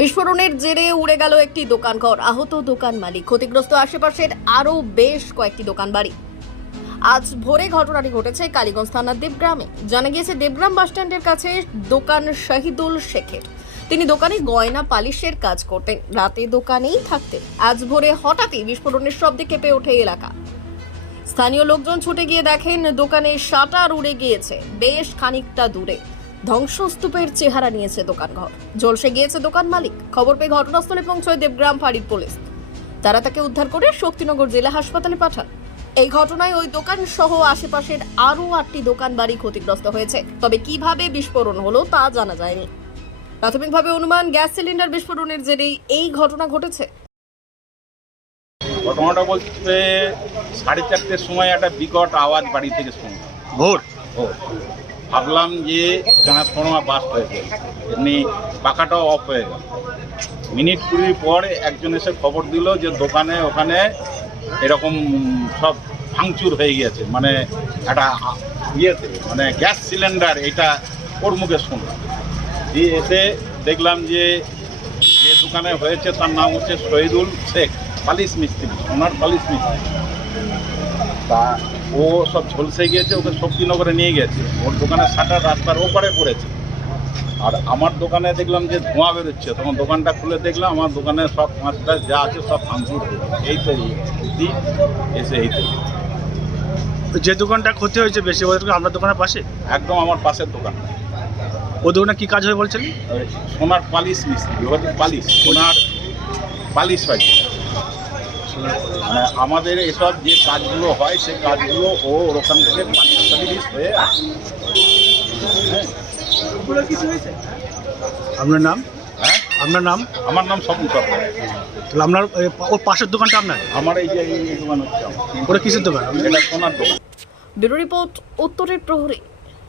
বিস্ফোরণের জেরে উড়ে গেল একটি দোকানঘর, আহত দোকান মালিক, ক্ষতিগ্রস্ত আশেপাশের আরও বেশ কয়েকটি দোকান বাড়ি। আজ ভোরে ঘটনাটি ঘটেছে কালীগঞ্জ থানার দেবগ্রামে। জানা গিয়েছে দেবগ্রাম বাসস্ট্যান্ডের কাছে দোকান শহীদুল শেখের। তিনি দোকানে গয়না পালিশের কাজ করতেন, রাতে দোকানেই থাকতেন। আজ ভোরে হঠাৎই বিস্ফোরণের শব্দে কেঁপে ওঠে এলাকা। স্থানীয় লোকজন ছুটে গিয়ে দেখেন দোকানের শাটার উড়ে গিয়েছে বেশ খানিকটা দূরে। ধ্বংসস্তূপের চেহারা নিয়েছে দোকানঘর, ঝলসে গিয়েছে দোকান মালিক। খবর পেয়ে ঘটনাস্থলে পৌঁছয় দেবগ্রাম ফাঁড়ির পুলিশ। তারা তাকে উদ্ধার করে শক্তিনগর জেলা হাসপাতালে পাঠান। এই ঘটনায় ওই দোকান সহ আশেপাশের আরও 8টি দোকান বাড়ি ক্ষতিগ্রস্ত হয়েছে। তবে কিভাবে বিস্ফোরণ হলো তা জানা যায়নি। প্রাথমিকভাবে অনুমান গ্যাস সিলিন্ডার বিস্ফোরণের জেরেই এই ঘটনা ঘটেছে। ঘটনাটা বলতে 4:30টার সময় একটা বিকট আওয়াজ বাড়ি থেকে শুনলাম। ভোর ভাবলাম যে ট্রান্সফর্মার বাস্ট হয়েছে, এমনি পাখাটাও অফ হয়ে গেল। মিনিট 20 পর একজন এসে খবর দিল যে দোকানে ওখানে এরকম সব ভাঙচুর হয়ে গিয়েছে, মানে একটা ইয়েতে মানে গ্যাস সিলিন্ডার, এটা ওর মুখে শুনলাম। দিয়ে এসে দেখলাম যে দোকানে হয়েছে তার নাম হচ্ছে শহীদুল শেখ, পালিশ মিস্ত্রি, সোনার পালিশ মিস্ত্রি। তা ও সব ঝলসে গিয়েছে, ওকে শক্তিনগরে নিয়ে গেছে। ওর দোকানের শাটার রাস্তার ওপারে পড়েছে। আর আমার দোকানে দেখলাম যে ধোঁয়া বেরোচ্ছে, তখন দোকানটা খুলে দেখলাম আমার দোকানে সব মাছটা যা আছে সব ভাঙচুর হয়েছে। এই তো এসে এই তো যে দোকানটা ক্ষতি হয়েছে বেশি ওই দোকান আপনার দোকানের পাশে, একদম আমার পাশের দোকান। ওই দোকানে কি কাজ হয় বলছেন? ওই সোনার পালিশ মিস্ত্রি, হচ্ছে পালিশ, সোনার পালিশ হয়। মানে আমাদের এসব যে কাজগুলো হয় সেই কাজগুলো ও ওখান থেকে পালিশ হয়ে আসে। হ্যাঁ, আপনার নাম? হ্যাঁ, আপনার নাম? আমার নাম স্বপন সরকার। তাহলে আপনার ওর পাশের দোকানটা আপনার? আমার এই যে এই দোকান হচ্ছে আমার। ওটা কিসের দোকান? এটা সোনার দোকান। ব্যুরো রিপোর্ট, উত্তরের প্রহরী।